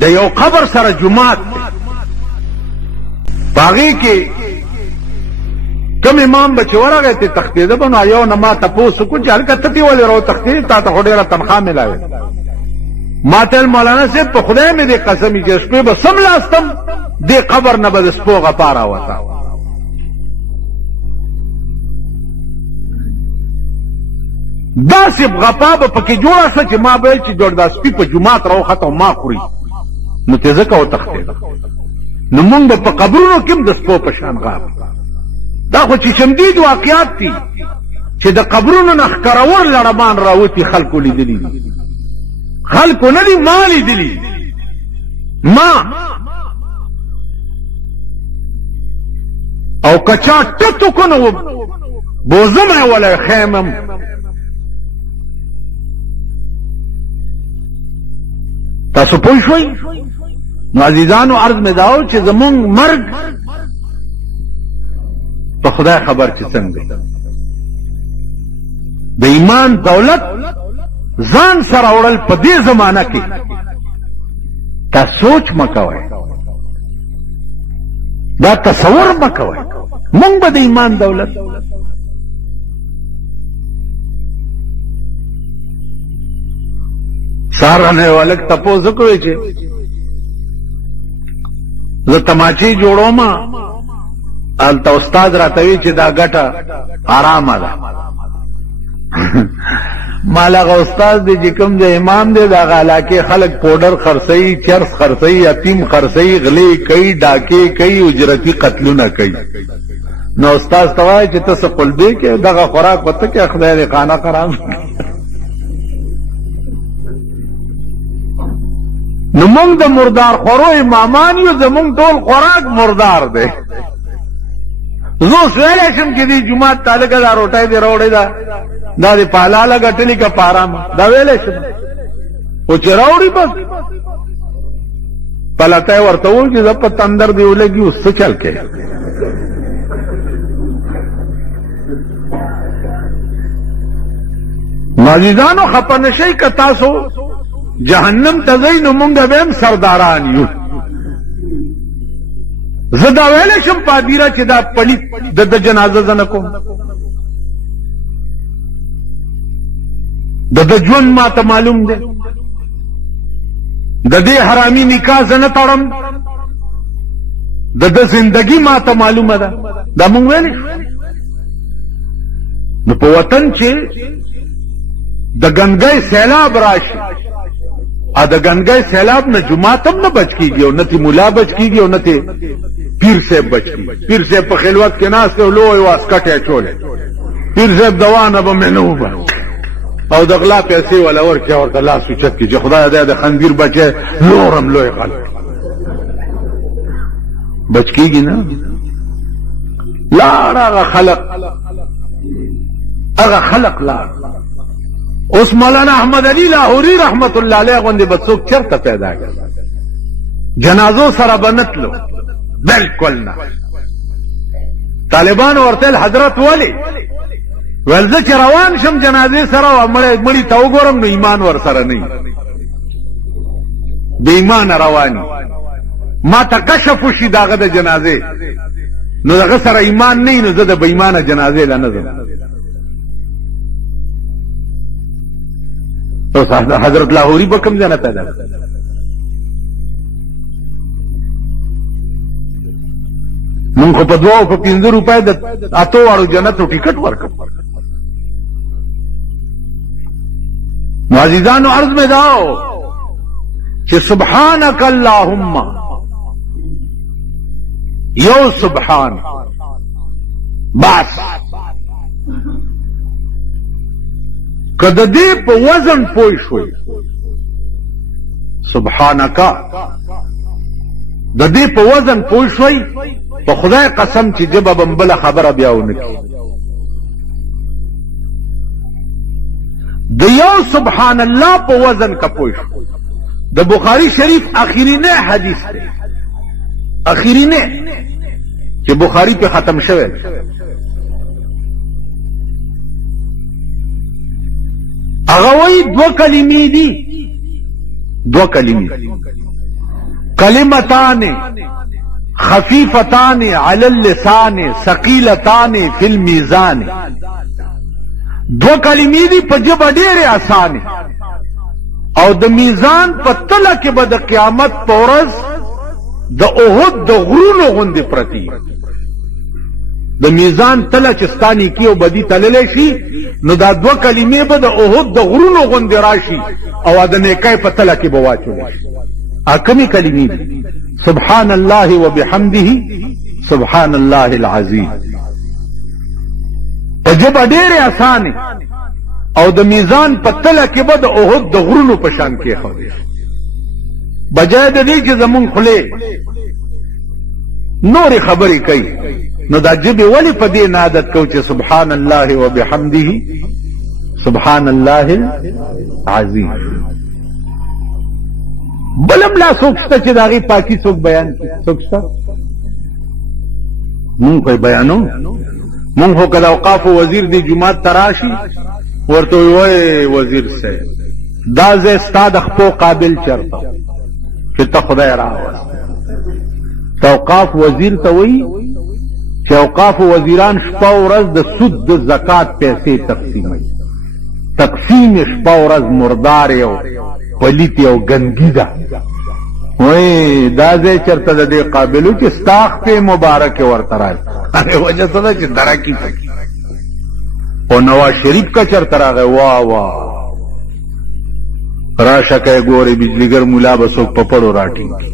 د یو قبر سره جماعت باغی کې کم امام بچ ورغه ته تختیده بنو یو نما تاسو کو چې هلکه تتی ولې راو تختید تا ته ډیره تنخواه ملاوي ماتل مولانا سے په خدای مې دې قسمی چې شپې به سم لاستم دې قبر نه به سپو غپارا وتا داسې غپا به پکې جوړه شوه چې ما به چې جوړ دا سپي په جومات راوخته ما خوري نو ته ځکه وتښتېده نو مونږ به په قبرونو کې هم د سپو په شان غاب دا خو چې شمدید واقعات دي چې د قبرونو نه ښکرور لړمان راوتي خلکو لیدلي دي خلکو نه دي ما لیدلي ما او کچا ټتو کو نو بوزم ولا خیمم تاسو پوه شوئ نو عزیزانو عرض مې داو چې زمونږ مرګ په خدای خبر چې څنګه د ایمان دولت ځان سره وړل په دې زمانہ کې تا سوچ مکوئ دا تصور مکوئ مونږ به د ایمان دولت سارانه ولک تپوس کوي چې زه تماچی جوړوم الته استاد راتوي چې دا ګټه آرامه ده مالغه استاد دې چې کوم د امام دې دا علاقه خلک پودر خرڅي چرس خرڅي یتیم خرڅي غلي کوي ډاکي کوي اجرتي قتلونه کوي نو استاد توای چې تاسو خپل دې کې دغه خوراک وته کې خدای دې خانه خراب نو مونږ د مردار خورو امامان یو زمونږ ټول خوراک مردار دی زه سویلی شم چې دې جومات ته لږه دا روټۍ دې راوړې ده دا دې په حلاله ګټلې که په حرامه دا ویلی شم خو چې راوړي بس پلته یې ورته وویل چې زه په تندر دې ولګي اوس څه چل کې عزیزانو خفه نشئ که تاسو جهنم ته ځئ نو مونږ به هم سرداران یو زه دا ویلی شم پادیره چې دا پلیت د جنازه زه نه کوم د ژوند ما ته معلوم دی د دې حرامي نکاح زه نه تړم د زندگی ما ته معلومه ده دا مونږ ویلی نو په وطن چې د ګنګۍ سیلاب راشي ا د ګنګۍ سیلاب نه جماعت هم نه بچ کیږي او نه تی مولا بچ کیږي او نه تی پیر صاحب بچ کیږي پیر صاحب په خلوت کې ناس ته لوی واسکټه چولې پیر صاحب دوانه به منوبه او د غلا پیسې ولا ورکه ورته لاس اوچت کی چې خدای دې د خنزیر بچي نورم لوی خلک بچ کیږي نه لا هغه خلق لا اوس مولانا احمد علی لاهوری رحمت الله علیه غوندې به څوک چرته پیدا کړ جنازو سره بنتلو بالکل نه طالبان ورته حضرت ولی ولزه چې روان شم جنازې سره مړی ته وګورم نو ایمان ور سره نه بې ایمان رواني ما ته کشف وشي داغه د جنازې نو دغه سره ایمان نه نو زه د بې ایمانه جنازې له نه ځم حضرت لاهوری به کوم ځای نه پیدا مونږ خو په 2 او په 15 روپۍ د اتو واړو جنتو ټیکټ ورکړ نو عزیزانو عرض مې داو چې سبحانك اللهم یو سبحان بس که د دې په وزن پوه شوي سبحانك د دې په وزن پوه شوي په خدای قسم چې جبه بمبله خبره بیا ونه کړي د یو سبحان الله په وزن کا پوه شو د بخاری شریف اخرینه حدیث دی اخرینه چې بخاری په ختم شوه هغه وی 2 کلمې دي 2 کلمې کلمتان خفیفتان علی اللسان ثقیلتان فی المیزان. دو کلمې دي په ژبه ډېرې اسانې او د میزان په تله کې به د قیامت په ورځ د احد د غرونو غوندې پرتې. د میزان تله چې ستا نیکي او بدي تللی شي نو دا دوه کلمې به د احد د غرونو غوندې راشي او د نیکۍ په تله کې به واچولی شي. کومې کلمې دي؟ سبحان الله وبحمده سبحان الله العظیم. په ژبه ډېرې اسانې او د میزان په تله کې به د احد د غرونو په شان کېښودی شي. بجای د دې چې زمونږ خولې نورې خبرې کوي نو دا ژبې ولې په دې نه عادت کوو چې سبحان الله وبحمده سبحان الله العظیم. بلم لا څوک شته چې د هغې پاکي څوک بیان کړي؟ څوک شته؟ مونږ خو یې بیانو. مونږ خو که د اوقافو وزیر دی جومات ته راشي ورته وایي وزیر صاحب دا ځای ستا د خپو قابل چېرته چې ته خدای راوست. اوقاف وزیر ته وایي چې اوقاف وزیران شپه ورځ د سود د زکات پیسې تقسیموي. تقسیم شپه ورځ مردار او پلیت او ګندګي ده. وایي دا ځای چېرته د دې قابل و چې ستا خپې مبارکې ورته راشي. وجه څه ده چې درکي پکې. او نواز شریف کا چېرته راغی واه واه راشه که یې ګورې بجلیګر ملا به څوک په پړو راټینګي.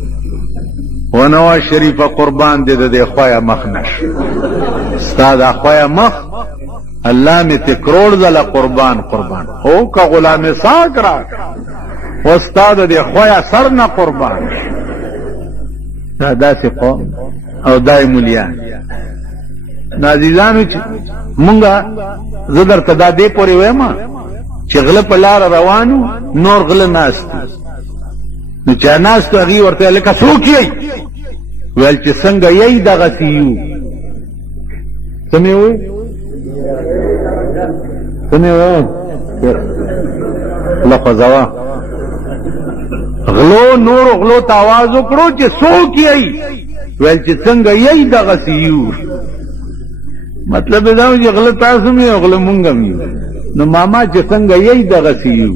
و نواز شریفه قربان دې د دې خویه مخ نشي. ستا دا خویه مخ الله مې ته کروڑ ځله قربان او که غلام ساک راکړه و ستا د دې خویه سر نه قربان شي. دا داسې قوم او دای مولیان. عزیزانو چې مونږه زه درته دا دې پورې وایم چې غله په لاره روانو نور غله ناست نو چا ناستو هغې ورته لکه څوک یې ویل چې څنګه یې دغسې یو. څه مې وویل؟ څه مې وویل؟ خوله خوځوه. غلو نورو غلو ته آواز وکړو چې څوک یې ویل چې څنګه یې دغسې یو. مطلب دا و چې غله تاسو مې او غله مونږ هم یو. نو ماما چې څنګه یې دغسې یو.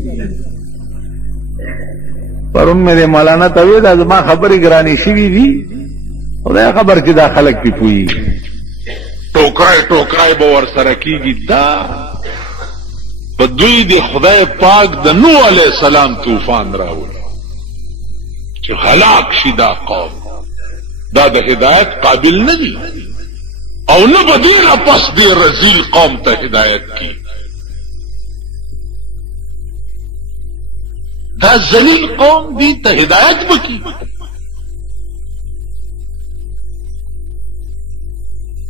پرون مې د مولانا ته ویل دا زما خبرې ګرانې شوي دي خدای خبر چې دا خلک پې پوهېږي. ټوکرای به ورسره کېږي. دا په دوی د خدای پاک د نوح علیه السلام طوفان راوړي چې هلاک شي دا قوم. دا د هدایت قابل نه دي او نه به دې نه پس دې رذیل قوم ته هدایت کی. دا ذلیل قوم دې ته هدایت وکړي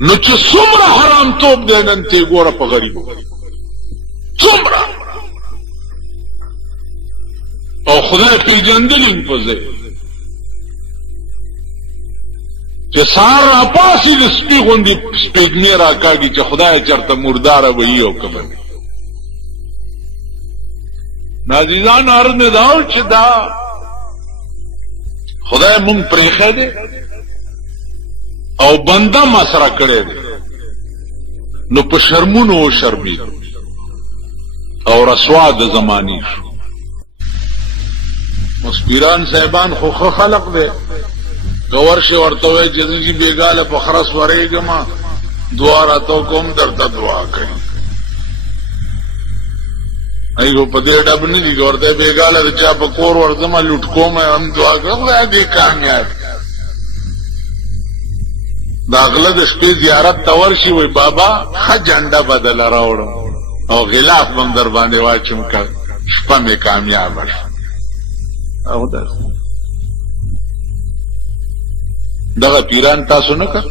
نو چې څومره حرام توب دی نن ته ګوره په غریبو څومره. او خدای پیژندلی په ځای چې سهار راپاسي د سپي غوندې سپېږمې راکاږي چې خدای چېرته مرداره به وي او که به وي. عزیزان عرض مې دا و چې دا خدای مونږ پرېښی دی او بنده مسره کړی دی نو په شرمونو وشرمېدو او رسوا د زمانې شو. مسپیران صاحبان خو ښه خلق دی که ورشې ورته وایي چې زه بېګاله په خرس ورېږم دعا راته کوم درته دعا کوي. ای خو په دې ډب نه دي که ورته بېګاله د چا په کور ورځمه لوټ کوم هم دعا کوي خدای دې کامیاب. دا غله د شپې زیارت ته ورشي وایي بابا ښه جنډه بدله راوړم او غلاف به م در باندې واچم که شپه مې کامیابه شوه. او دغه پیران تاسو نه کړ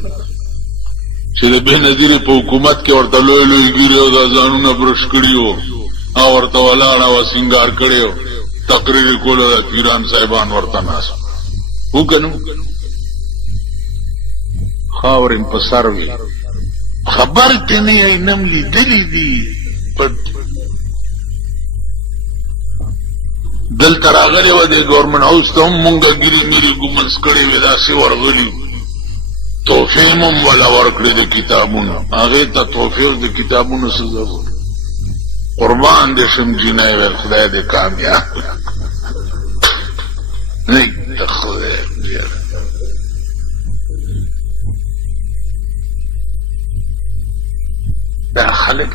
چې د بېنظیرې په حکومت کې ورته لوی لوی ګیرې او دا ځانونه برش کړي وو او ورته ولاړه وه سینګار کړی و تقریر یې کوله د پیران صاحبان ورته ناست وو که نه خاورې په سر وي خبر ته نه یې نم لیدلي دي دلته راغلی و د ګورنمنټ هاوس ته هم مونږه ګیري میري ګومنس کړې وې داسې ورغلي تحفې هم ولا ورکړې د کتابونو هغې ته تحفې د کتابونو څه ضرور قربان دې شم جینۍ ویل خدای دې کامیاب نه ته خدای دا خلک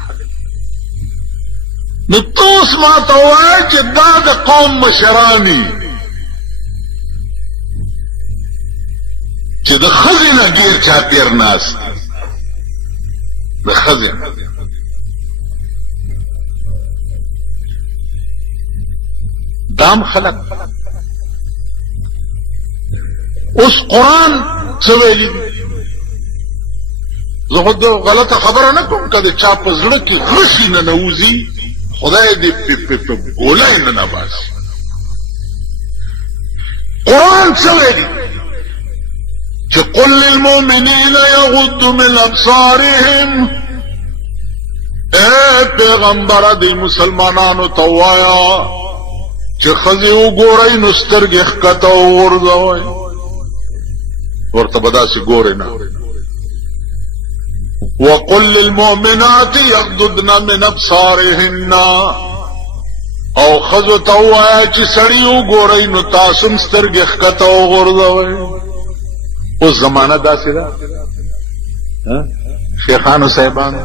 نو توس ما ته ووایه چې دا د قوم مشرانی چې د ښځې نه ډېر چاپېر ناست د ښځې نه دام خلق اوس قرآن څه ویلي دي زه خو د غلطه خبره نه کوم که د چا په زړه کې غشي نه نوځي خدای دې په ګولۍ نه نباسي قرآن څه ویلي چې قل للمؤمنین یغضوا من ابصارهم اے پیغمبره د مسلمانانو ته ووایه چې ښځې وګورئ نو سترګې ښکته وغورځوئ ورته به داسې ګورې نه وقل للمؤمنات یغضضن من ابصارهن او ښځو ته ووایه چې سړي وګورئ نو تاسو هم سترګې ښکته وغورځوئ اوس زمانه داسې ده شیخانو صاحبانو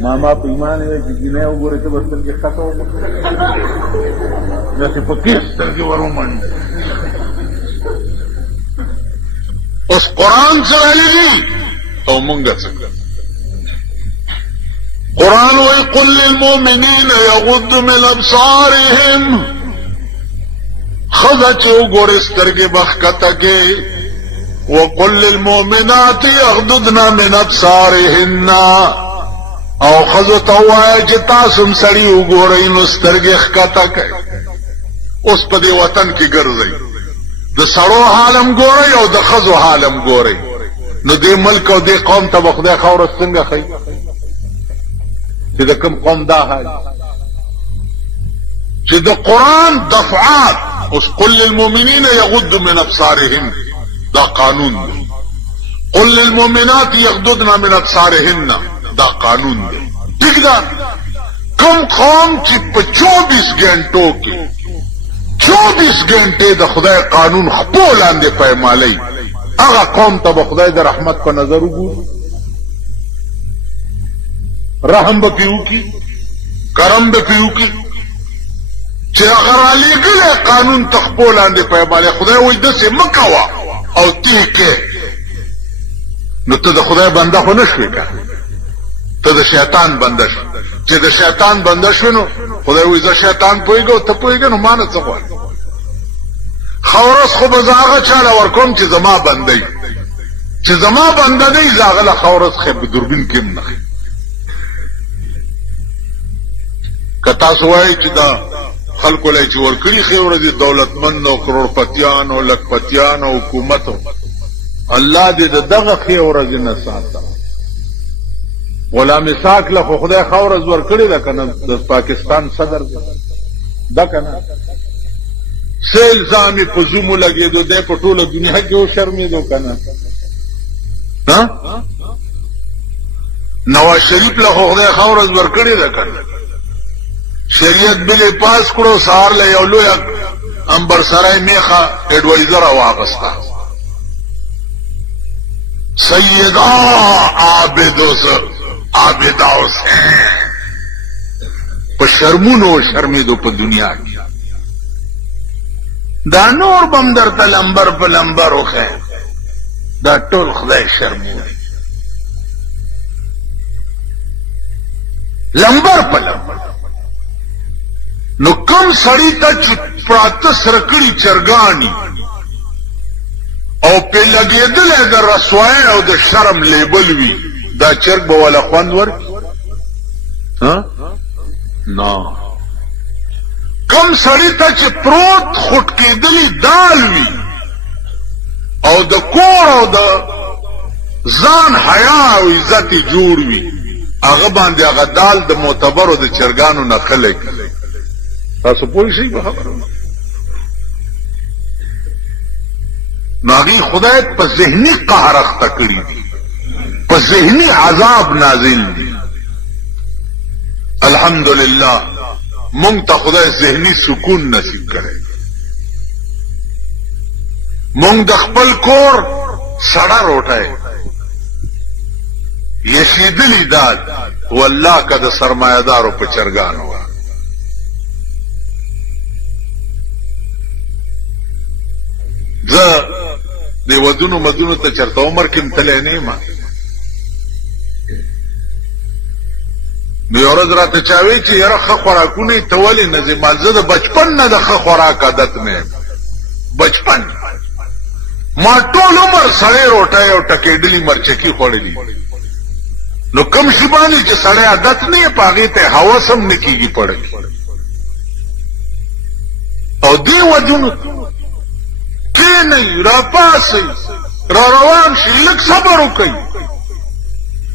ماما په ایمان دی چې جینۍ وګورئ ته به سترګې ښکته وغورځوئ داسې په کې سترګې ور ومنډي اوس قرآن څه ویلي دي او مونږ څه قرآن وی قل للمؤمنین یغضوا من ابصارهم ښځه چې وګورې سترګې به ښکته کې وقل للمؤمنات یغضضن من ابصارهن او ښځو ته ووایه چې تاسو هم سړي وګورئ نو سترګې ښکته کړئ اوس په دې وطن کې ګرځئ د سړو حالم ګورئ او د ښځو حالم ګورئ نو دې ملک او دې قوم ته به خدای خاوره څنګه ښیي چې د کوم قوم دا حال چې د قرآن دفعات اوس قل للمؤمنین یغضوا من ابصارهم دا قانون دی قل للمؤمنات یغضضن من ابصارهن دا قانون دی ٹھیک ده کوم قوم چې په 24 غنټو کې 24 غنټې د خدای قانون خپو لاندې پایمالي هغه قوم ته به خدای د رحمت په نظر وګوري رحم به پې وکړي کرم به پې وکړي چې هغه رالیږلی قانون ته خپو لاندې پایمالي خدای وایي داسې مه کوه او ته کې نو ته د خدای بنده خو نه شوې که ته د شیطان بنده شو چې د شیطان بنده شو نو خدای وایي زه شیطان پوهېږه او ته پوهېږه نو ما نه څه غواړې ښه ورځ خو به زه هغه چاله ورکوم چې زما بنده وي چې زما بنده دی زه هغه له ښه ورځ ښې په دوربین کې هم نه ښیم که تاسو وایئ چې دا خلکو له چې ورکړي ښې ورځې دولتمند او کروړپتیان او لکپتیان او حکومت الله دې د دغه ښې ورځې نه ساته غلام اسحاق له خو خدای ښه ورځ ورکړې ده که نه د پاکستان صدر ده که نه څه الزام یې په زوم ولګېدو دی په ټوله دنیا کې وشرمېدو که نه نواز شریف له خو خدای ښه ورځ ورکړې ده که نه شریعت بل یې پاس کړو سهار له یو لویه امبرسرای میخه اډوایزره واغسته سیدا عابده حسین په شرمونو شرمېدو په دنیا کې دا نور بم درته لمبر په لمبر وخی دا ټول خدای شرموي لمبر په لمبر نو کم سړی ته چې پراته سرکړي چرګاني او په لګېدلی د رسوایۍ او د شرم لیبل وي دا چرګ به والا خوند ورکړي نه کم سړی ته چې پروت خوټ کېدلی دال وي او د کور او د ځان حیا او عزت جوړ وي هغه باندې هغه دال د معتبرو د چرګانو نه خلک تاسو پوه شئ په خبره ناغي خدای په ذهني قهر اخته کړی دي په ذهني عذاب نازل دي الحمدلله مونږ ته خدای ذهني سکون نصیب کړي مونږ د خپل کور سړه روټه یشیدلی داد والله که د سرمایدارو په چرګانو زه د ودونو مدونو ته چرته عمر کې متلی نه یم نو یو ورځ راته چا وی چې یاره ښه خوراکونه یې ته ولې نه ځې ما زه د بچپن نه د ښه خوراک عادت نه یم بچپن ما ټول عمر سړی روټۍ او ټکېډلي مرچکي خوړلي نو کم شي باندې چې سړی عادت نه یې په هغې ته هوس هم نه کېږي پړکي او دې ودونو کېنئ راپاسئ را روان شي لږ صبر وکئ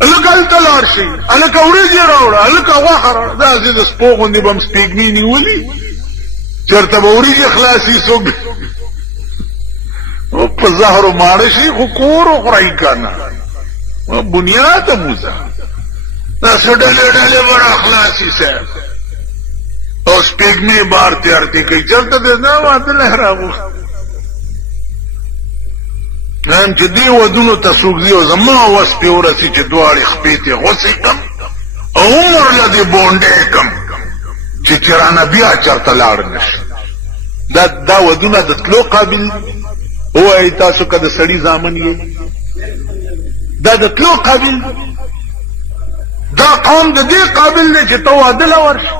لږ هلته لاړ شئ هلکه وریجې راوړه هلکه غوښه راوړه داسې د سپو غوندې به م سپېږمې نیولي چېرته به وریجې خلاصي څوک په زهرو ماړه شي خو کور وخورئ که نه بنیاد موزه داسې ډلې ډلې به را خلاصي صاحب او سپېږمې بار تیارتې کوي چېرته دې نه واده راغوښت نن چې دې ودونو ته څوک ځي او زما وس پې ورسي چې دواړې خپې ته غوڅې کړم او عمر له دې بونډې کړم چې رانه بیا چېرته لاړ نه شي دا ودونه د تلو قابل ووایئ تاسو که د سړي زامن یې دا د تلو قابل دا قوم د دې قابل دی چې ته واده له ورشي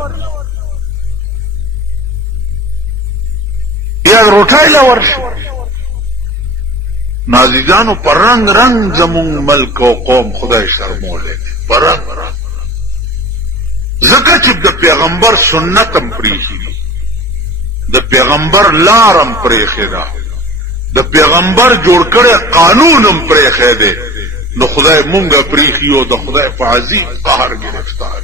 یا روټۍ له ورشي نازیزانو پر رنگ رنگ زمون ملک او قوم خدای شرمولی پر رنگ رنگ ځکه چې د پیغمبر سنتم پریښي دي د پیغمبر لارم پریښې ده د پیغمبر جوړ کړی قانون هم پریښی دی نو خدای مونږه پریښي او د خدای په عظیم قهر ګرفتار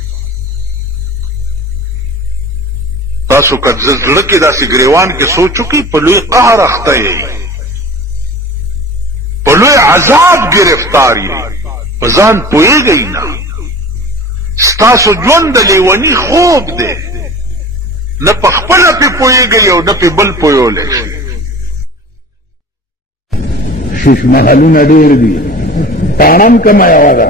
تاسو که زړه کې داسې ګریوان کې سوچ وکړئ په لوی قهر اخته یئ په لوی عذاب گرفتار یې په ځان پوهېږئ نه ستاسو ژوند د لیوني خوب دی نه په خپله پې پوهېږئ او نه پې بل پوهولی شي شیش محلونه ډېر دي تاڼم کمه یوه ده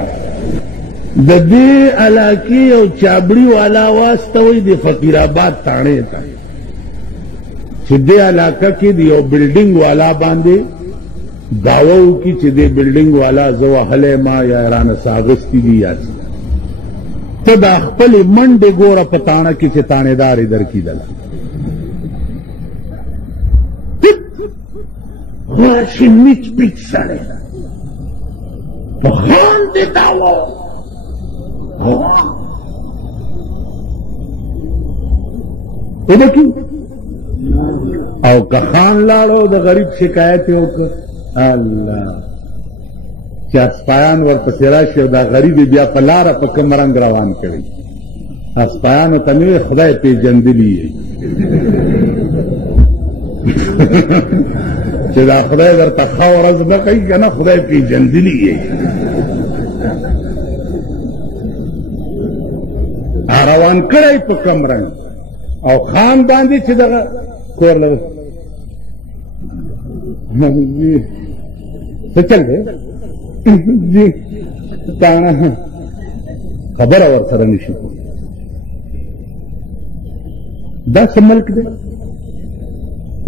د دې علاقې یو چابړي والا واستوئ د فقیرآباد تاڼې ته چې دې علاقه کې د یو بلډینګ والا باندې دعوه کی چې دې بلډینګ والا زه وهلی ما یا رانه ساغستي دي یا ته دا خپلې منډې ګوره په تاڼه کې چې تاڼېدارې در کېدله خورشي میچ پیچ سړی په خان دې دعوه وبکي او که خان لاړو د غریب شکایت یې وکړ الله چې اسپایان ورپسې راشي او دا غریب بیا په لاره په کوم رنګ روان کړي اسپایانو ته مې خدای پېژندلي یې چې دا خدای درته ښه ورځ نه کوي که نه خدای پېژندلي یې روان کړی په کوم رنګ او خان باندې چې دغه کور لګ څه چل دی جی تاڼه خبره ورسره نشي کولی دا څه ملک دی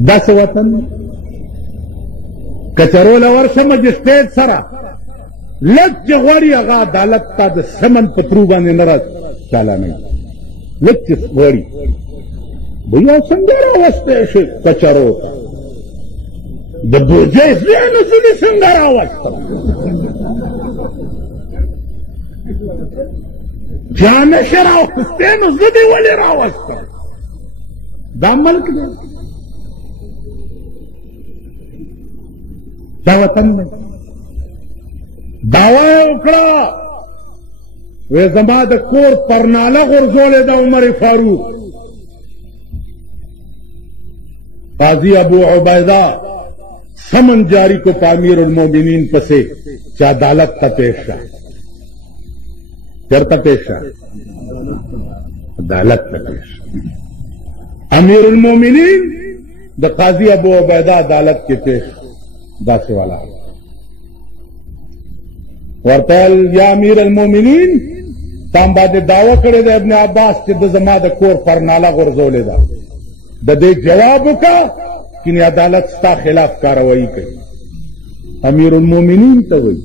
دا څه وطن دی که چروله ورشه مجسټریټ سره لږ چې غواړي هغه عدالت ته د سمن په ترو باندې نه را چالانوي لږ چې غواړي بیا څنګه راوستی شي کچرو ته د بوجۍ زویانو زلي څنګه راوستم چا نشي راوستی نو زه دې ولې راوستم دا ملک دی دا وطن دی دعوه یې وکړه وی زما د کور پرناله غورځولې ده عمر فاروق قاضی ابو عبیدہ समन जारी को पामीर المومنین پسے چې عدالت ته پیش شا چرته پیش شا عدالت ته پیش امیر المومنین د قاضی ابو عبیدہ عدالت کې پیش داسې والا ورته یا امیر المومنین تام باندې دعوه کړې ده ابن عباس چې د زما د کور پر ناله غورځولې ده د دې جواب وکړه کینی عدالت ستا خلاف کاروائی کوي امیر المومنین ته وایي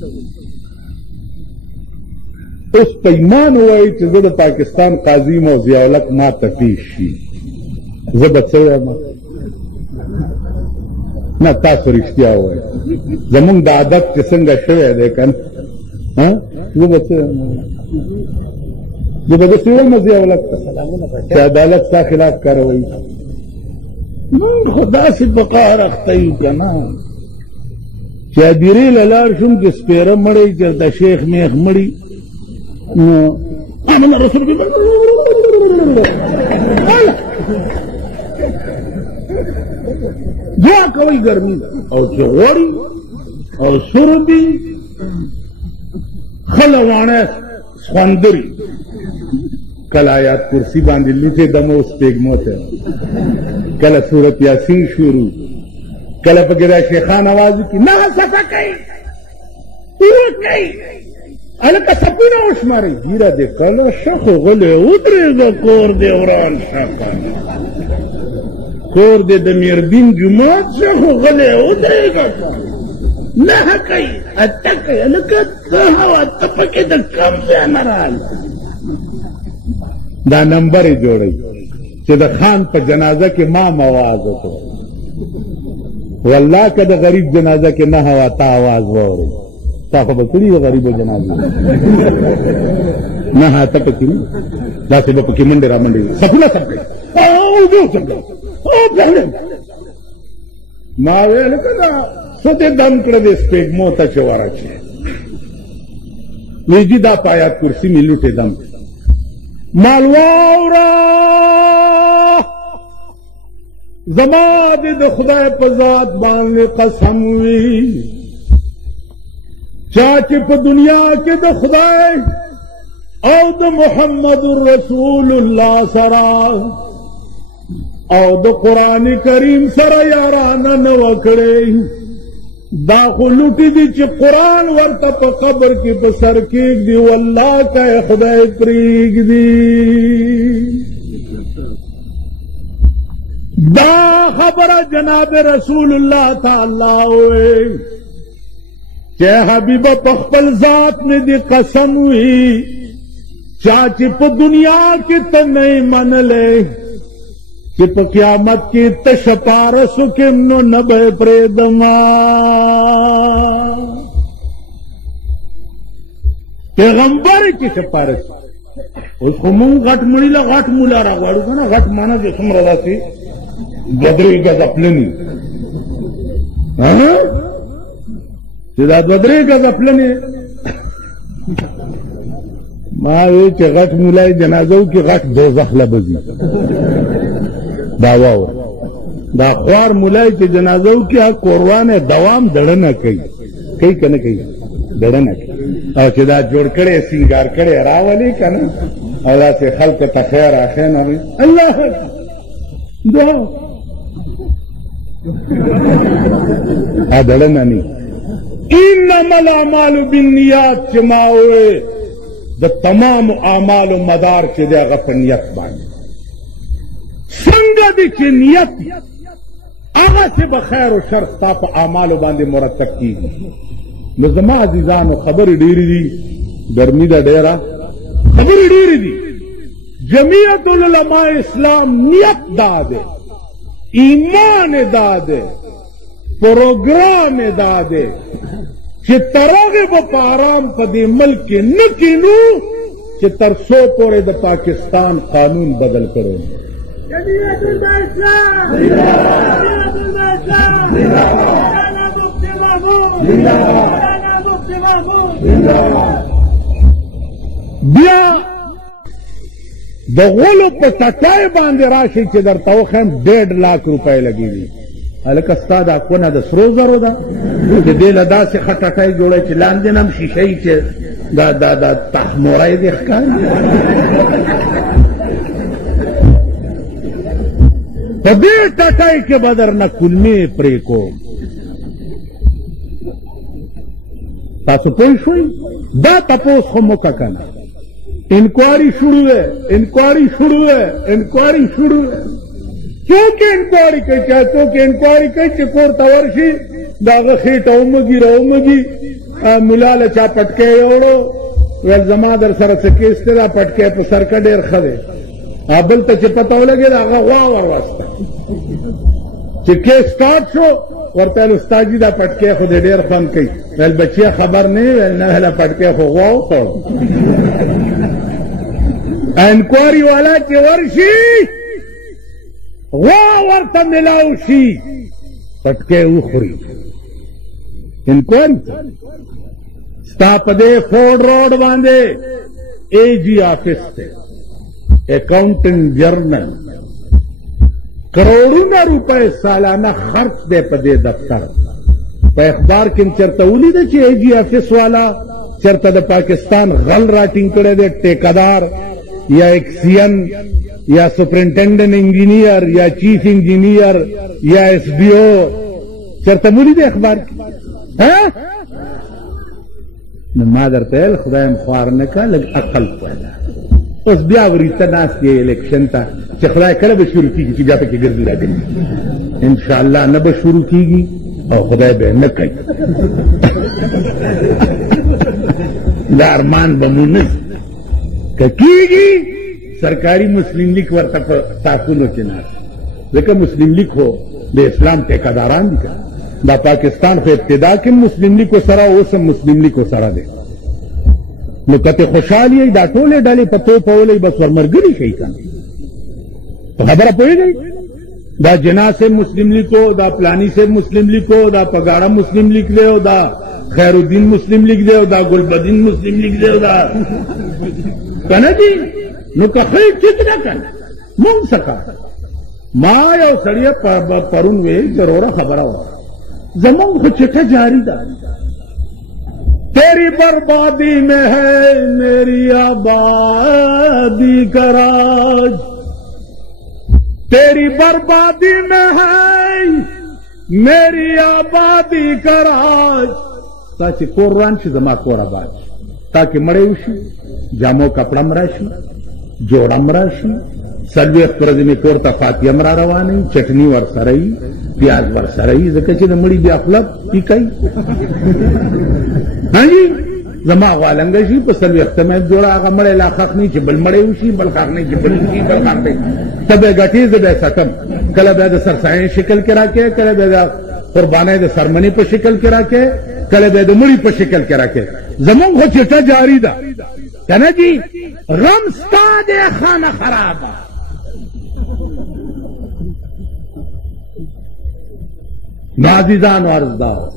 اوس په ایمان وایي چې زه د پاکستان قاضي یم او ضیاءالحق ما ته پیش شي زه به څه وایم نه تاسو رښتیا وایي زمونږ د عادت چې څنګه شوی دی که نه زه به څه زه به داسې وایم ضیاءالحق ته چې عدالت ستا خلاف کاروائی خدا سے بقار اختیو کنا چادری للار شم کہ سپیرہ مڑی چرتا شیخ میخ مڑی آمن رسول کی دعا کوئی گرمی اور چغوری اور سربی خلوانے سخندری کل آیات کرسی باندھی لیتے دمو اس پیگموت ہے کل سورت یاسین شروع کل پکدا شیخان آواز کی نہ سکا کئی پورا کئی الکا سپونا اوش ماری گیرا دے کل شخ غلے ادرے گا کور دے وران شاپان کور دے دمیر دین جماعت شخ غلے ادرے گا نہ کئی اتا کئی الکا تہو اتا پکی دا کم دے مرال دا نمبر جوڑی چې د خان په جنازه کې ما آواز وکړو والله که د غریب جنازه کې نه هوا تا آواز واورئ تا خو به کړي د غریبو جنازه نه ته پکې نه داسې به پکې منډې را منډې سپونه سم کوي ما ویل که دا څه دې دم کړه دې سپېږمو ته چې ورچې وی جي دا په آیات کرسي مې لوټې دم مالواورا زما دې د خدای په ذات باندې قسم وي چا چې په دنیا کې د خدای او د محمد رسول الله سره او د قرآن کریم سره یارانه نه وکړي دا خو لوټي دي چې قرآن ورته په قبر کې په سر کېږدي والله که خدای پرېږدي دا خبره جناب رسول الله تعالی وی چې حبیبه په خپل ذات مې دې قسم وي چا چې په دنیا کې ته نه یې منلی چې په قیامت کې ته شپارس وکړم نو نه به یې پرېږدما پیغمبر کې شپارس اوس خو مونږ غټ مړي له غټ مولا راغواړو که نه غټ مانا چې څومره داسې دوه درې ګزه پلنې چې دا دوه درې ګزه پلنې ما وی چې غټ مولا یې جنازه وکړي غټ دوزخ له به ځي دا واوره دا خوار مولا یې چې جنازه وکړي قربانه دوام دړه نه کوي کوي که نه کوي دړه نه کوي او چې دا جوړ کړی سینګار کړی راولي که نه او داسې خلکو ته خیر اخی نه وي الله دعا دړه نه نی انما الاعمال بالنیات چې ما ووی د تمام اعمالو مدار چې دی هغه په نیت باندې څنګه دی چې نیت هغسې به خیر و شر ستا په اعمالو باندې مرتب کېږي نو زما عزیزانو خبرې ډېرې دي ګرمي ده ډېره خبرې ډېرې دي جمعیت العلماء اسلام نیت دا دی ایمان دا دی پروګرام دا دی چې تر هغې به په ارام په دې ملک کې نه کینو چې تر څو پورې د پاکستان قانون بدل کړی جمعیت الاسلام بیا د غولو په ټټای باندې راشي چې درته وښیم 1.5 लाख روپۍ لګېږي هلکه ستا دا کونه د سرو زرو ده چې دې له داسې خټکۍ جوړی چې لاندې نه هم شیشهی چې دا تحموری دې ښکاري په دې ټټۍ کې به درنه کلمې پرې کوم تاسو پوه شوئ دا تپوس خو مو که کنه انکواری شروع ہے انکواری شروع ہے انکواری شروع ہے څوک انکواری کوي څوک انکواری کوي چې کور ته ورشي د هغه خېټه ومږي راومږي ملا له چا پټکی یوړو ویل زما در سره څه کیس دی دا پټکی په سر کې ډېر ښه دی بل ته چې پته ولګېده هغه غوا ورواسته چې کیس سټارټ شو ورته ویل استاد جي دا پټکی خو دې ډېر خوند کوي ویل بچیه خبر نه ویل نه هله پټکی خو غوا وخوړو انکواری والا چې ورشي غوا ورته ملاو شي پټکی وخوري انکواری ستا په دې فورډ روډ باندې اے جی آفس دی اکاؤنٹنٹ جرنل کروڑونه روپے سالانه خرچ دی په دې دفتر په اخبار کې چرته ولیده چې اے جی آفس والا چرته د پاکستان غل راټینګ کړی دی ټیکادار یا ایکسین یا سپرنٹینڈنٹ انجینئر یا چیف انجینئر یا ایس ڈی او چرته ولیده اخبار کې نو ما درته ویل خدایم خوار نه کا لږ عقل پیدا اوس بیا وریته ناست یې الیکشن ته چې خدای کله به شروع کېږي چې بیا پکې ګرځي راګرځي انشاءالله نه به شروع کېږي او خدای به نه کوي دا ارمان به مو نه که کېږي سرکاري مسلم لیگ ورته په ساکونو کې ناست ځکه مسلم لیگ خو د اسلام ټیکاداران دي که دا پاکستان خو ابتدا کې مسلم لیگ سره اوس هم مسلم لیگ سره دی نو کته خوشحالي دا ټولې ډلې په تو پولې بس ورمرګري شي کنه په خبره پوهېږئ دا جنا سے مسلم لیگ کو دا پلانی سے مسلم لیگ کو دا پگاڑا مسلم لیگ دے او دا خیر الدین مسلم لیگ دے او دا گلبدین مسلم لیگ دے او دا کنه جی نو که خیر ټیک نه کنه مونږ سکا ما یو سړی پرون وی ضروره خبره وه زمونږ خو چټه جاری ده تیری بربادی میں ہے میری آبادی کا راج تیری بربادی میں ہے میری آبادی کا راج تاکہ قرآن شي زما کور آباد تاکہ مړی وشي جامو کپڑم راشي جوړم راشي څلوېښت ورځې مې کور ته فاتحه را روانوي چټني ورسره وي پیاز ورسره وي ځکه چې د مړي بیا خوله پیکوي جی زما غوالنګه شي په څلوېښته مې جوړه هغه مړی لا ښخ نه چې بل مړی وشي بل ښخ نه چې بل وشي بل ښخ نه ته به یې ګټې زه به یې ساتم کله به یې د سرسایې شکل کې راکې کله به یې د قربانۍ د سرمنې په شکل کې راکې کله به یې د مړي په شکل کې راکې زمونږ خو چټه جاري ده که نه جي غم ستا دی خانه خرابه نو عزیزانو عرض دا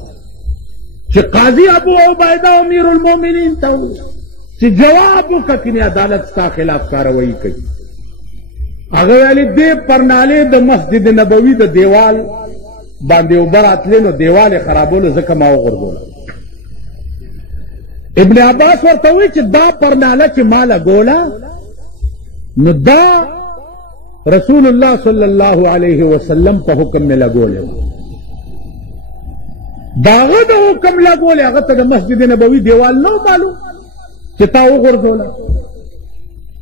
چې قاضي ابو عبیده امیر المؤمنین ته چې جواب وکړه چې عدالت ستا خلاف کاروایی کوي هغه ویلې دې پرنالې د مسجد نبوي د دیوال باندې اوبه راتلې نو دیوال یې خرابولو ځکه ما وغورځوله ابن عباس ورته وایي چې دا پرناله چې ما لګوله نو دا رسول الله صلی الله علیه وسلم په حکم مې لګولې داغه د حکم لګولې هغه ته د مسجد نبوي دیوال نو معلوم چې تا وغورځوله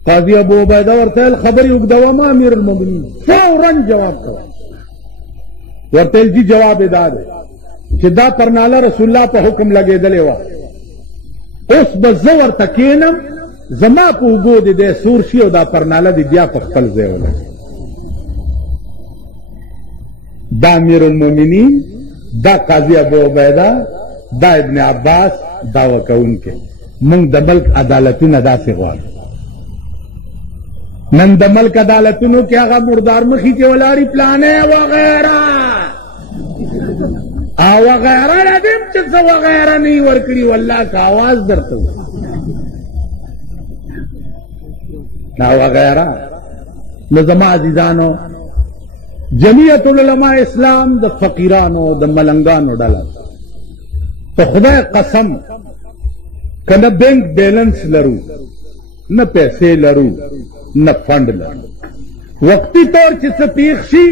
قاضي ابو عبیده ورته ویل خبرې اوږدوه ما امیر المؤمنین فورا جواب کوه ورته ویل جي جواب یې دا دی چې دا پرناله رسول الله په حکم لګېدلې وه اوس به زه ورته کښېنم زما په اوږو دې دی سور شي او دا پرناله دې بیا په خپل ځای ولګي دا امیر المؤمنین دا قاضی ابو عبیده دا ابن عباس دعوه کوونکي موږ د ملک عدالتونه داسې غواړو نن د ملک عدالتونو کې هغه مردار مخي کې ولاړي پلانې وغیره او وغیره لدیم چې څه وغیره نه ورکړي والله که آواز درته دا وغیره نو زما عزیزانو جمعیت العلماء اسلام د فقیرانو د ملنګانو ډله په خدای قسم که نه بینک بیلنس لرو نه پیسې لرو نه فنډ لرو وقتی طور چې څه پیښ شي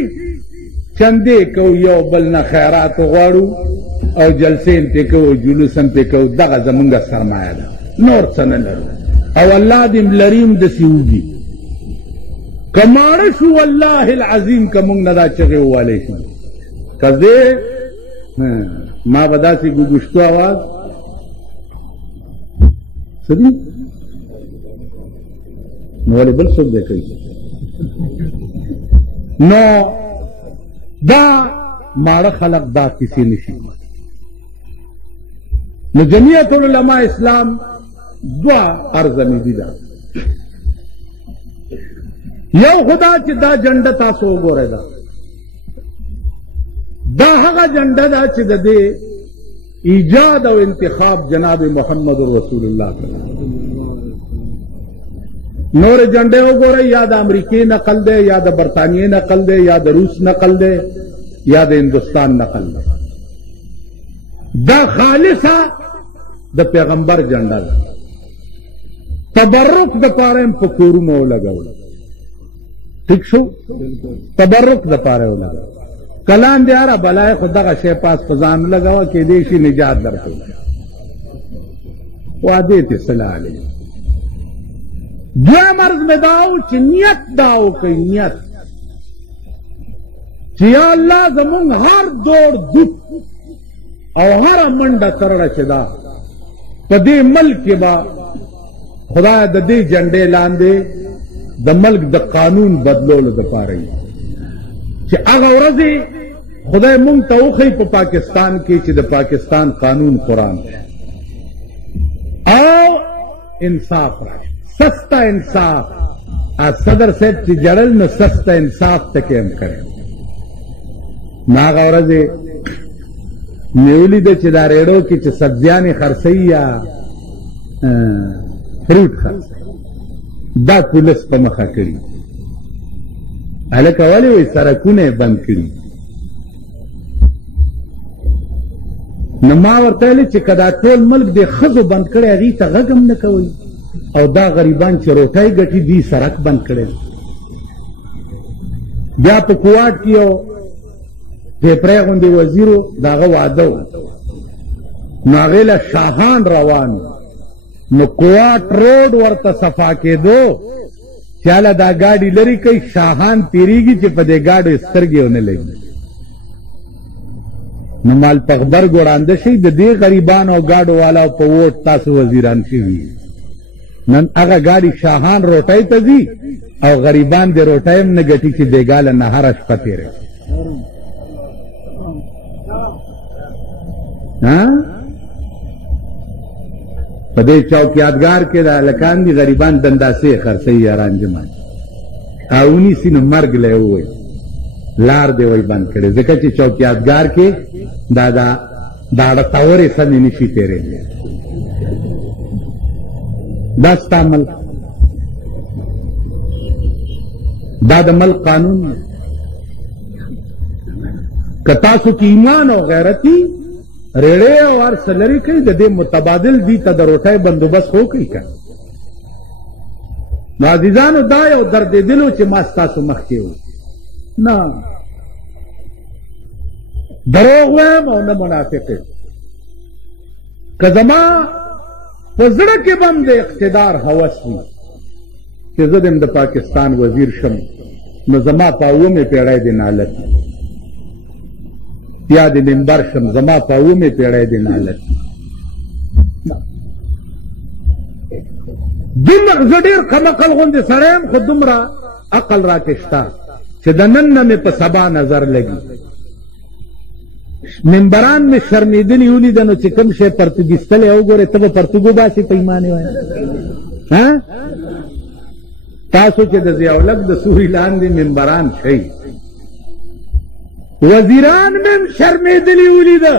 چندې کو یو بل نه خیرات غواړو او جلسې پې کوو جلوس هم پې کوو دغه زمونږ سرمایه ده نور څه نه لرو او الله دې لریم داسې وږي که ماړه شو والله العظیم که مونږ نه دا چغې ووالی شو که زه ما به داسې ګوګوشتو اواز څه دي نو ولې بل څوک دی کوي نو دا ماړه خلق دا کیسې نشي نو جمعیت العلماء اسلام دوه ارزمې دي دا یو خدا چې دا جنډه تاسو وګورئ دا هغه جنډه ده چې د دې ایجاد او انتخاب جناب محمد رسول الله نور جنډې وګورئ یا د امریکې نقل دی یا د برطانیې نقل دی یا د روس نقل دی یا د هندوستان نقل دی دا خالصه د پیغمبر جنډه ده تبرک د پاره په کورونو ولګول ٹھیک شو تبرک د پاره ولګول کلام دی اره بلای خو دغه شی پاس پزان لګاوه کې دې شي نجات درکړي وعده ته صلاح علیه دویم عرض میں داو چې نیت داو کوي نیت چې یا الله زمونږ هر دور دود او هر منډه ترړه چې دا په دې ملک کې به خدای د دې جنډې لاندې د ملک د قانون بدلولو دپاره چې هغه ورځې خدای مونږ ته وښیي په پاکستان کې چې د پاکستان قانون قرآن او انصاف راشي سستا انصاف صدر صاحب چې جړل نو سستا انصاف ټکې هم کړی نو هغه ورځې مې ولیده چې دا ریډو کې چې سبزیانې خرڅوي یا فروټ خرڅوي دا پولیس په مخه کړي هلکه ولې وایي سړکونه یې بند کړي نو ما ورته ویلې چې که دا ټول ملک د ښځو بند کړی هغې ته غږ هم نه کوئ او دا غریبان چې روټۍ ګټي دی سړک بند کړی بیا په کوواټ کې یو پیپری غوندې وزیرو د هغه واده و نو هغې له شاهان روان نو کوواټ روډ ورته صفا کېدو چې هله دا ګاډي لرې کوي شاهان تېرېږي چې په دې ګاډو سترګې ونه لګي نو مال په غبرګ وړاندې شي د دې غریبانو او ګاډو والاو په ووټ تاسو وزیران شوي نن هغه ګاډي شاهان روټۍ ته ځي او غریبان د روټۍ هم نه ګټي چې بېګاله نهاره شپه تېره په دې چوکیادګار کې د هلکان دي غریبان دنداسې خرڅوي یاران جمان او ونیسي نو مرګ له یې ووایي لار دی وایي بند کړی ځکه چې چوکیادګار کې دا اړه تورې سمې نشي تېرېدلی دا ستا ملک دا د ملک قانون دی که تاسو کې ایمان او غیرتي ریړې او هر څه لرې کوي د دې متبادل دي ته د روټۍ بندوبست خو کوي که نو عزیزانو دا یو دردېدلو چې ما ستاسو مخکې و نه دروغ وایم او نه منافق یم که زما په زړه کې به هم د اقتدار هوس وي چې زه د پاکستان وزیر شم نو زما په اومې پیړۍ د نالت یا د منبر شم زما په اومې پیړۍ د نالت دومره زه ډېر کمعقل غوندې سړی یم خو دومره عقل راکې شته چې د نن نه مې په سبا نظر لګي منبران مې شرمېدلي ولیده نو چې کوم شی پرتګیستلی وګورې ته به پرتګو باسې په ایمانې وایې تاسو چې د ضیاءالحق د سوري لاندې منبران شئ وزیران مې شرمېدلي ولیده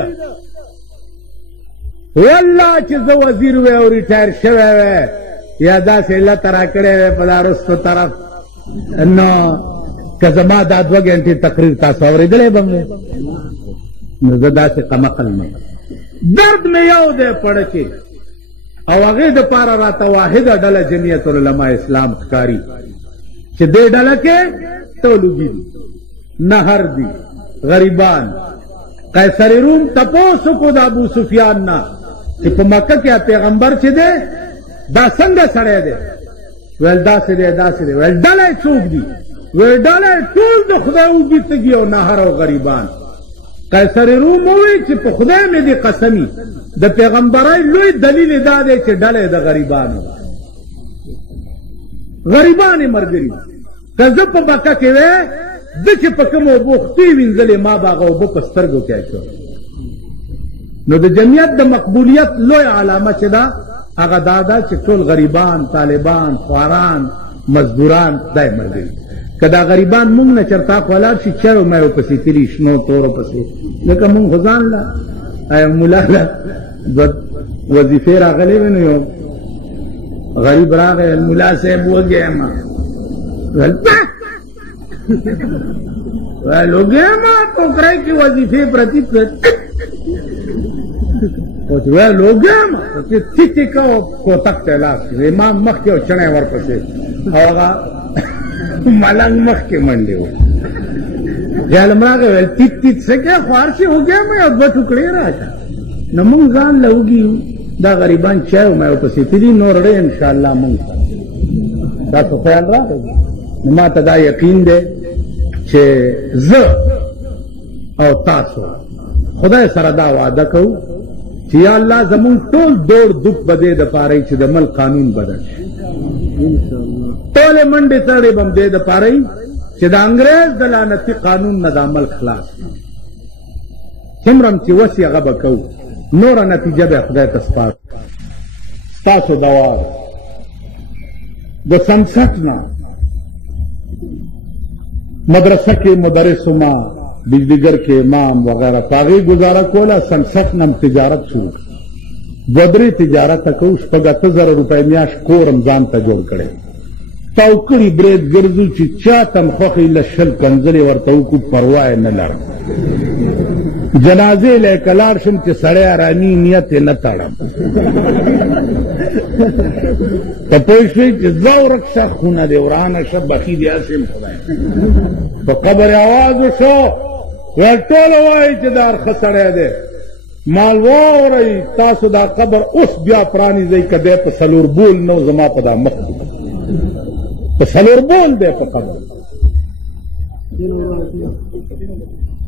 والله چې زه وزیر وی او ریټایر شوی وی یا داسې لته راکړی وی په دا رستو طرف نو که زما دا 2 غنټې تقریر تاسو اورېدلی به مې نو زه داسې قمقل نه درد مې یو دی پړکې او هغې دپاره راته واحده ډله جمعیت العلماء اسلام ښکاري چې دې ډله کې تولوګي دي نهر دي غریبان قیصر روم تپوس کو د ابو سفیان نه چې په مکه کې پیغمبر چې دی دا څنګه سړی دی ویل داسې دی داسې دی ویل ډله یې څوک دي ویل ډله یې ټول د خدای اوږې تږي او نهر او غریبان قیصر روم ووی چې په خدای مې دې قسمي د پیغمبرۍ لوی دلیل دا دی چې ډله یې د غریبانو غریبان یې ملګري که زه په مکه کې وی زه چې په کوم اوبو خولې وینځلې ما به هغه اوبه په سترګو کې اچول نو د جمعیت د مقبولیت لوی علامه چې ده هغه دا ده چې ټول غریبان طالبان خواران مزدوران دا یې ملګري که دا غریبان مونږ نه چرته ولاړ شي چایو مایو پسې تلي شنو تورو پسې لکه مونږ خو ځان له ملا له وظیفې راغلی وې نو یو غریب راغی ملا صاحب وږی یم ویل وږی یم ټوکرۍ کې وظیفې پرتې ویل وږی یم چې ټیټې که کوتک ته لاس امام مخکې او چڼی ورپسې او هغه ملنګ مخکې منډې و خیالم راغی ویل ټیټ ټیټ څه کې خوار شي وږی یم یو 2 ټوکړې راشه نو مونږ ځان له وږي یو دا غریبان چایو مایو پسې تلي نور ډې انشاءالله مونږ تاسو خیال راغی نو ما ته دا یقین دی چې زه او تاسو خدای سره دا وعده کوو چې یا الله زمونږ ټول دوړ دوپ به دې دپاره چې د ملک قانون بدل شي ټولې منډې تړې به م دې دپاره چې د انګریز د لعنتي قانون نه دا ملک خلاص څومره م چې وس یې هغه به کوو نوره نتیجه به خدای ته سپارو ستاسو دوا د سنسټ نه مدرسه کې مدرس ما بجلیګر کې امام وغیرہ پاغي گزاره کوله سنسټ نم تجارت شروع 2-3 تجارت کوو 7,000 روپۍ میاش کورم ځان ته جوړ کړی تاوکړي برید ګرځو چې چا تم خوښې له 20 کنځلې ورته وکړو پروا یې نه لرم جنازې له کلار شم چې سړی ارامي نیت یې نه تړم ته پوه شوې چې ځه ورک شه خونه دې ورانه شه بخي دې هسې م خدای په قبر اواز وشو ویل ټوله وایي چې دا ښه سړی دی مال واورئ تاسو دا قبر اوس بیا پرانیزئ که دی په 4 بول نو زما په دا مخ کې په 4 بول دی په قبر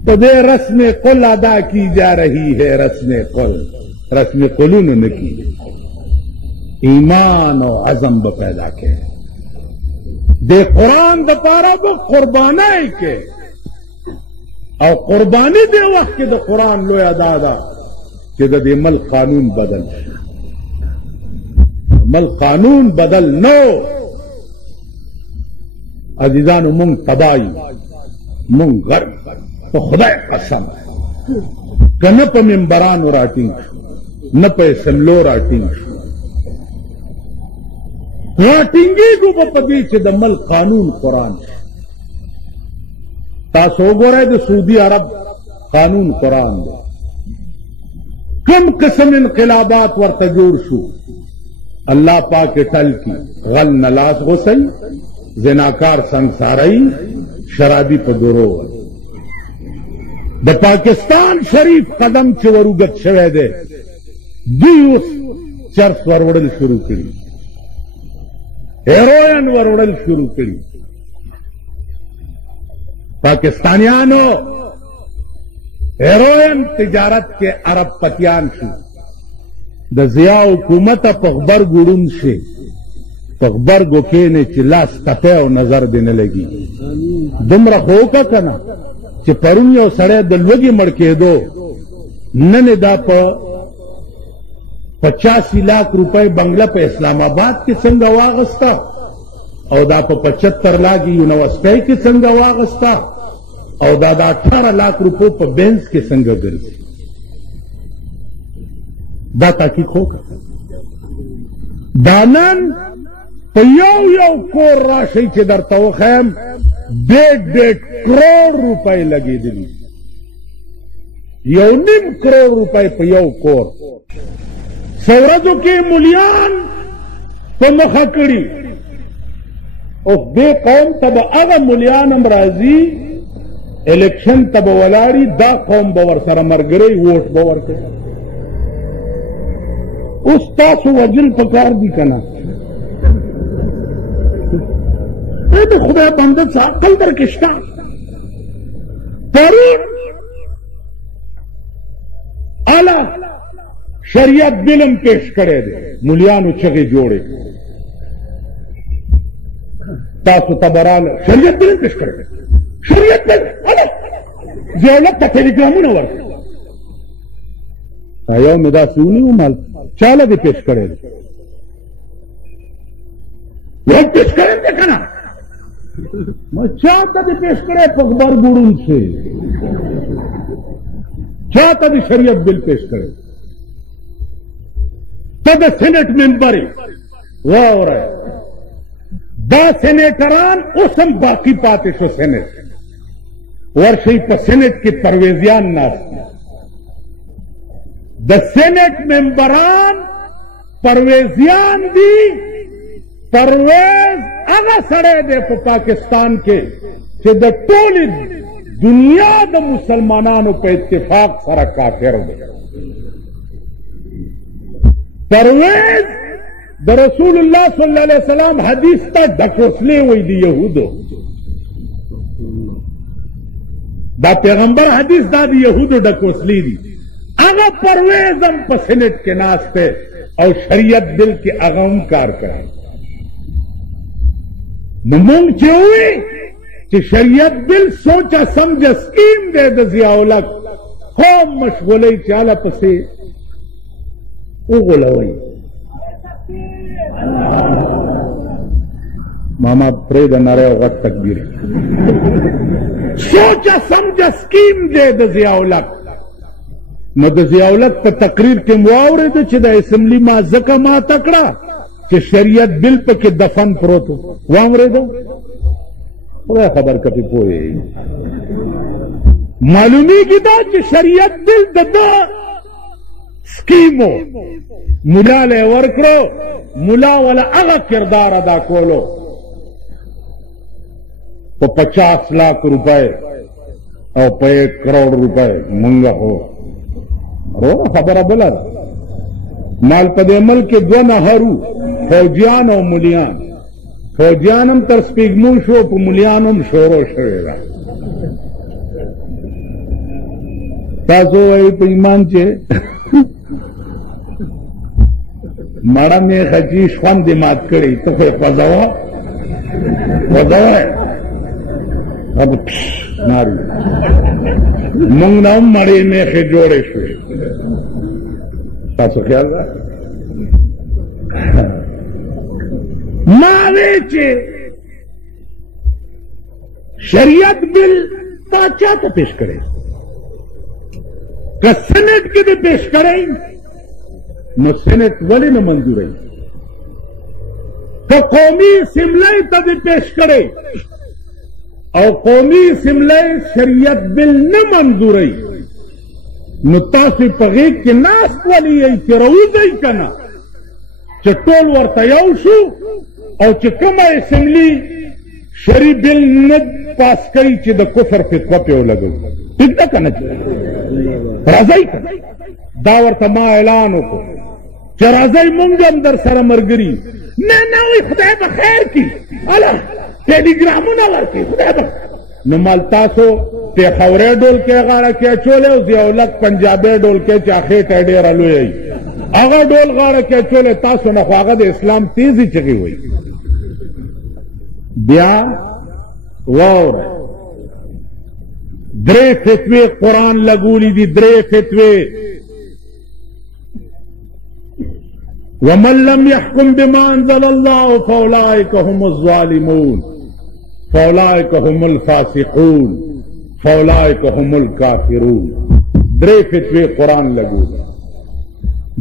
تو دے رسم قل ادا کی جا رہی ہے رسم قلون نے کی ایمان و عزم ب پیدا کے دے قرآن د پارا ب قربانی کے او قربانی دے وقت کے د قرآن لو ادا دا کہ دے مل قانون بدل مل قانون بدل نو عزیزان منگ تباہی منگ غرب تو خدای قسم که نه په منبرانو راټینګ نه په اسمبلو راټینګ راټینګېږو به په دې چې د ملک قانون قرآن تاسو وګورئ د سعودي عرب قانون قرآن دی کم قسم انقلابات ورته جوړ شو الله پاک ټل کی غل نلاس غسل زناکار سنگسارئی شرابی په درو د پاکستان شریف قدم چې وروګت شوی دی دوی اوس چرس وروړل شروع کړي هیروین وروړل شروع کړي پاکستانیانو هیروین تجارت کې عرب پتیان شو د ضیا حکومت په غبرګ وړون شي په غبرګو کښېنې چې لاس تپی او نظر دې نه لګي دومره خو وکړه که نه چې پرون یو سړی د لوږې مړ کېدو نن یې دا په 85 लाख روپۍ بنگله په اسلام آباد کې څنګه واغسته او دا په 75 लाख یونیورسټۍ کې څنګه واغسته او دا د 18 लाख روپو په بینز کې څنګه ګرځي دا تحقیق وکړه دا نن په یو کور راشئ چې درته وښیم 1.5 کروڑ روپے لګېدلي، 1.5 کروڑ روپے په یو کور. څو ورځو کې مولیان په مخه کړي. اوس دې قوم ته به هغه مولیان هم راځي، الیکشن ته به ولاړي، دا قوم به ورسره ملګری ووټ به ورکوي. اوس تاسو وجل پکار دي که نه؟ د خدای بنده څه عقل در کې شته؟ پرون اعلی شریعت بل هم پیش کړی دی، مولیانو چغې جوړې. تاسو ته براله شریعت بل هم پیش کړی دی، شریعت بل زیولت ته ټیلیګرامونه ورکړي. یو مې داسې ونیو مال چاله دې پیش کړی دی؟ یو پیش کړی دی که نه؟ چاته دې پیش کړی په غبرګوړون سے؟ چاته دې شریعت بل پیش کړی؟ ته د سینټ ممبر یې، واوره دا سینیټران اوس هم باقي پاتې شو. سینټ ورشئ په سینټ کې پرویزیان ناست دي. د سینټ ممبران پرویزیان دي. پرویز هغه سړی دی په پاکستان کې چې د ټولې دنیا د مسلمانانو په اتفاق سره کافر دی. پرویز د رسول الله صلی الله علیه وسلم حدیث ته ډکوسلې وایي د یهودو. دا پیغمبر حدیث دا د یهودو ډکوسلې دي. هغه پرویز هم په سینټ کې ناست دی او شریعت بل کې هغه هم کار کوي. نو مونږ چې ووایي چې شریعت بل سوچه سمجه سکیم دی د ضیاءالحق، قوم مشغولۍ چې هله پسې وغولوئ. ماما پرېږده نری او غټ تکبیر. سوچه سمجه سکیم دی د ضیاءالحق. نو د ضیاءالحق په تقریر کې مو واورېده چې د اسمبلي ما ځکه ماته کړه چې شریعت بل پکې دفن پروت و. واورېده؟ خدای خبر که پې پوهېږي. معلومیږي دا چې شریعت بل د ده سکیمو. ملا له یې ورکړو، ملا وله هغه کردار ادا کولو په 50 لاکھ روپئے او په 1 کروڑ روپئے. مونږ خو روغه خبره بله ده. مال په دې ملک کې 2 نهرو، فوجیان او مولیان. فوجیان هم تر سپېږمو شو، په مولیان هم شورو شوې ده. تاسو وایئ په ایمان چې مړه مې خچي شخوند دې مات کړی، ته خو یې خوځوه ناري. مونږ نه هم مړې میخې جوړې شوې. تاسو خیال ده؟ ما وی چې شریعت بل تا چاته پیش کړی؟ که سینټ کې دې پیش کړی نو سینټ ولې نه منظوروي؟ که قومي اسمبلۍ ته دې پیش کړی او قومي اسمبلۍ شریعت بل نه منظوروي نو تاسو په غېږ کې ناست ولې یئ چې راوځئ که نه؟ چې ټول ورته یو شو او چې کومه اسمبلي شری بل نه پاس کوي چې د کفر فتوه پې ولګوي. ټیک ده که نه؟ راځئ که دا ورته ما اعلان وکړو چې راځئ مونږ هم در سره ملګري. نه نه وایي خدای به خیر کړي، هله ټیلیګرامونه ورکړي خدای به. نو مال تاسو پېښورۍ ډول کې غاړه کې اچولی او ضیاءالحق پنجابۍ ډول کې چې خېټه ډېره لویه وي هغه ډول غاړه کې اچولی. تاسو نه خو هغه د اسلام تیزي چغې وایي. بیا واوره 3 فتوې قرآن لګولی دي، 3 فتوې. ومن لم يحكم بما انزل الله فاولئك هم الظالمون فاولئك هم الفاسقون فاولئك هم الكافرون. 3 فتوې قرآن لګولی.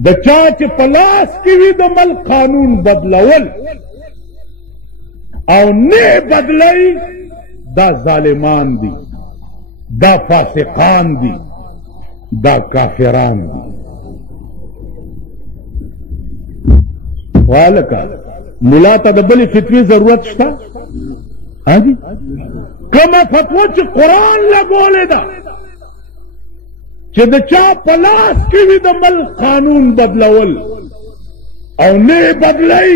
د چا چې په لاس کې وي د ملک قانون بدلول او نه بدلی دا ظالمان دي، دا فاسقان دي، دا کافران دي. والکا ملا ته د بلې فتوی ضرورت شته؟ ها جی کومه فتوا چې قرآن لګولې ده چې د چا په لاس کې وي د ملک قانون بدلول او نه بدلی،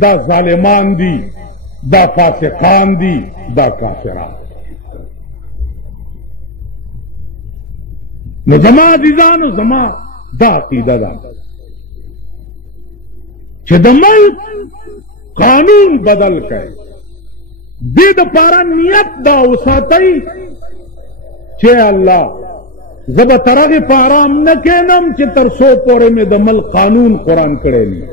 دا ظالمان دي، دا فاسقان دي، دا کافران. نو زما عزیزانو زما دا عقیده ده چې د ملک قانون بدل کړي، دې دپاره نیت دا وساتئ چې الله زه به تر هغې په ارام نه کښېنم چې تر څو پورې مې د ملک قانون قرآن کړی نه.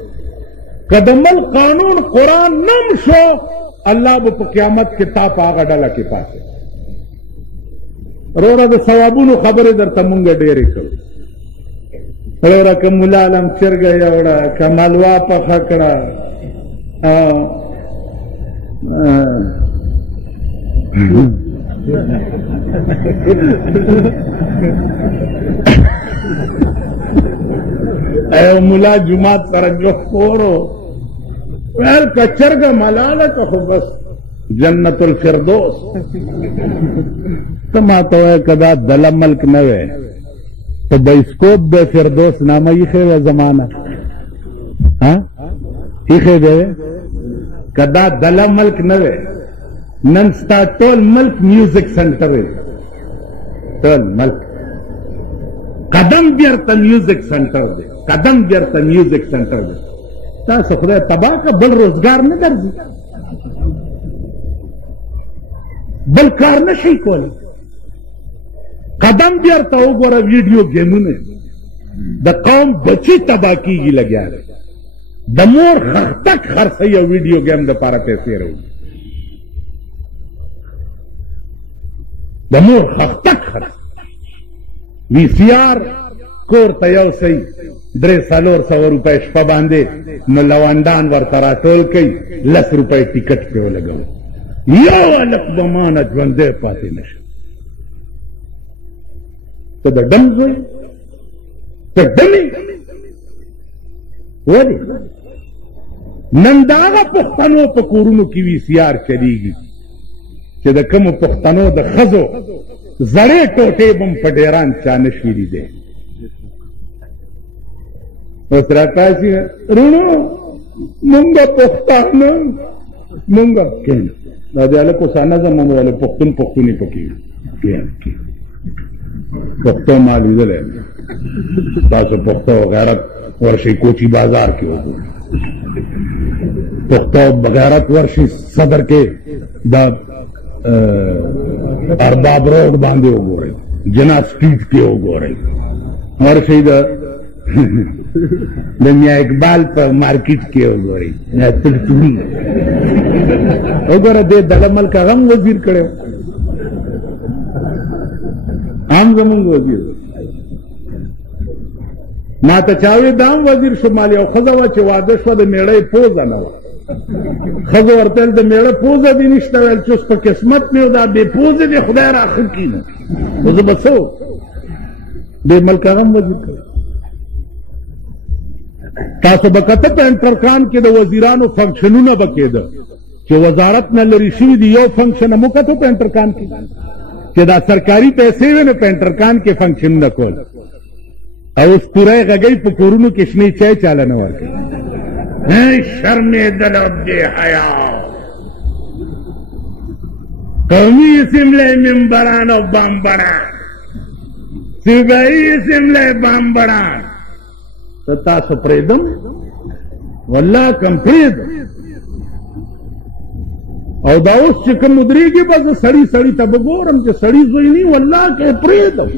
که د ملک قانون قرآن نم شو، الله به په قیامت کې تا په هغه ډله کې پاسي. وروره د ثوابونو خبرې درته مونږ ډېرې کوو. وروره که ملا علم چرګه یوړه، که ملوا پخه کړه، ایو ملا جماعت سره جوړو ویل که چرګه ملاله که خو بس جنت الفردوس. ته ما ته وایه که دا دله ملک نه وی په بایسکوپ د فردوس نامه ایښې وی زمانه ایښې دی. که دا دله ملک نه وی نن ستا ټول ملک میوزک سنټر دی، ټول ملک قدم بیرته میوزک سنټر دی، قدم بیرته میوزک سنټر دی. تاسو خدای تباه که بل روزګار نه درځي، بل کار نه شي کولی. قدم بیرته وګوره ویډیو ګیمونه د قوم بچي تباه کېږي لګیا دی. د مور خښتک خرڅوي او ویډیو ګیم دپاره پیسې راوړي. د مور خښتک خرڅ وی سی آر کور ته یو سی 300-400 روپۍ شپه باندې نو لونډان ورته راټول کوي، 10 روپۍ ټیکټ پرې ولګوي. یو هلک به مانه ژوندی پاتې نه شي. ته د ډم زوی، ته ډمې. ولې نن د هغه پښتنو په کورونو کې وي سی آر چلیږي چې د کومو پښتنو د ښځو زړې ټوټې به م په ډیران چا نه شي لیدی. اوس راکاشي رونو مونږ پښتانه مونږ کښېنه دا د هلک اوس نظم هم ویلی پښتون پښتونې پکې وي. پښتو ما لیدلی تاسو پښتو غیرت ورشئ کوچي بازار کې وګورئ، پښتو غیرت ورشئ صدر کې دا ارباب روډ باندې وګورئ، جنا سټریټ کې وګورئ، ورشئ د میا اقبال په مارکیټ کې وګورئ، تلتوړي وګوره. دې دغه ملک هغه هم وزیر کړی، هم زمونږ وزیر. ما ته چا وی دا هم وزیر شمال یو ښځه وه چې واده شوه د مېړۍ پوزه نه وه. ښځه ورته ویل د مېړه پوزه دې نشته، ویل چې اوس په قسمت مې دا بې پوزې دې خدای راښه کړي نو نو زه به څه دې ملک هغه هم وزیر کړی. تاسو به کته په انټرکان کې د وزیرانو فنکشنونه به کېده چې وزارت نه لرې شوي دي. یو فنکشن هم وکتو په انټرکان کې چې دا سرکاري پیسې وې نو په انټرکان کې فنکشنونه کول، او اوس پوره غږی په کورونو کې شنې چای چاله نه ورکوي. شرمېدل او بې حیا قومي اسمبلی ممبران او بامبران، صوبایي اسمبلی بامبران. ته تاسو پرېږدم والله کم پرېږدم. او دا اوس چې کوم ودرېږي به زه سړي سړي ته به ګورم چې سړي زوی نه والله که پرېږدم.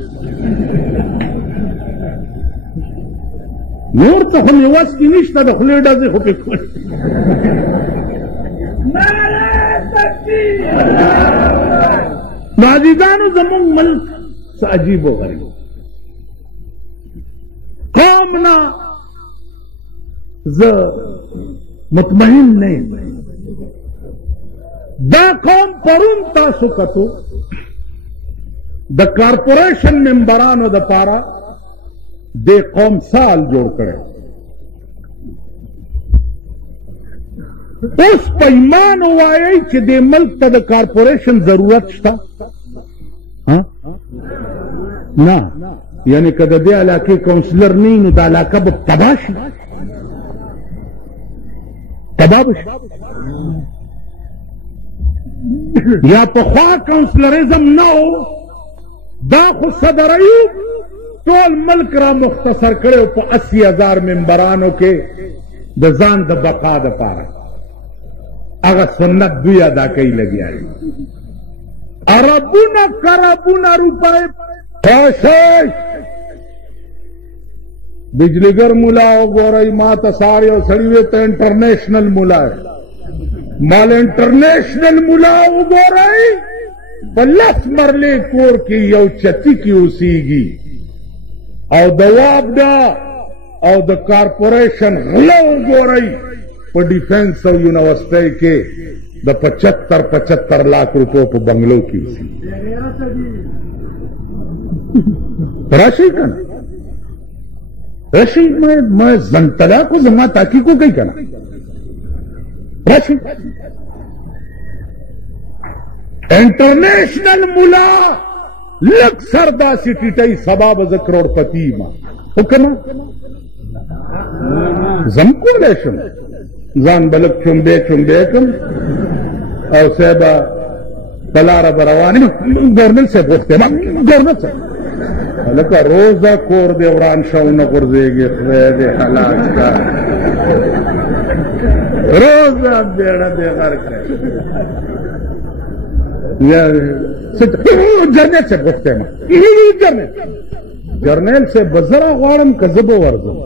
نور څه خو مې وس کې نشته، د خولې ډزې خو پې کړي. نو عزیزانو زمونږ ملک څه عجیب و غریب قوم نه زه مطمئن نه یم. دا قوم پرون تاسو کتو د کارپوریشن ممبرانو د پاره د قوم سال جوړ کړي اوس په ایمان وایي چې د ملک ته د کارپوریشن ضرورت شته نه یعنی که د دې علاقې کونسلر نه نو د علاقه به تباه شي تباه به شي یا پخوا کونسلریزم نه و دا خو صدر ایوب ټول ملک را مختصر کړی په 80,000 ممبرانو کې د ځان د بقا دپاره هغه سنت دوی ادا کوي لګیا دي اربونه کربونه روپۍ خاشش بجلیګر ملا وګورئ ما ته سار یو سړي وی ته انټرنیشنل ملا مال انټرنیشنل ملا وګورئ په لس مرلې کور کې یو چتی کې اوسېږي او د وابډا او د کارپوریشن غله وګورئ په ډیفنس او یونیورسټۍ کې د 75 لاکھ روپو په بنگلو کې اوسېږي راشي کنه راشي میں زنتلا کو زما تحقیق کو کئی کنا راشي انٹرنیشنل ملا لگ سردا سی ٹیٹائی سباب ز کروڑپتی ما حکم زم کو لیشن زان بلک چنبے کم او صاحبہ تلارا بروانی گورنل سے بوکتے ما گورنل سے لکه روزه کور دی وران شو نه غورځېږي خدای دې حالات کا روزه بیړه دې غر کړی جرنیل سے گفته ما جرنیل سے بزرا غواړم که زه به ورځم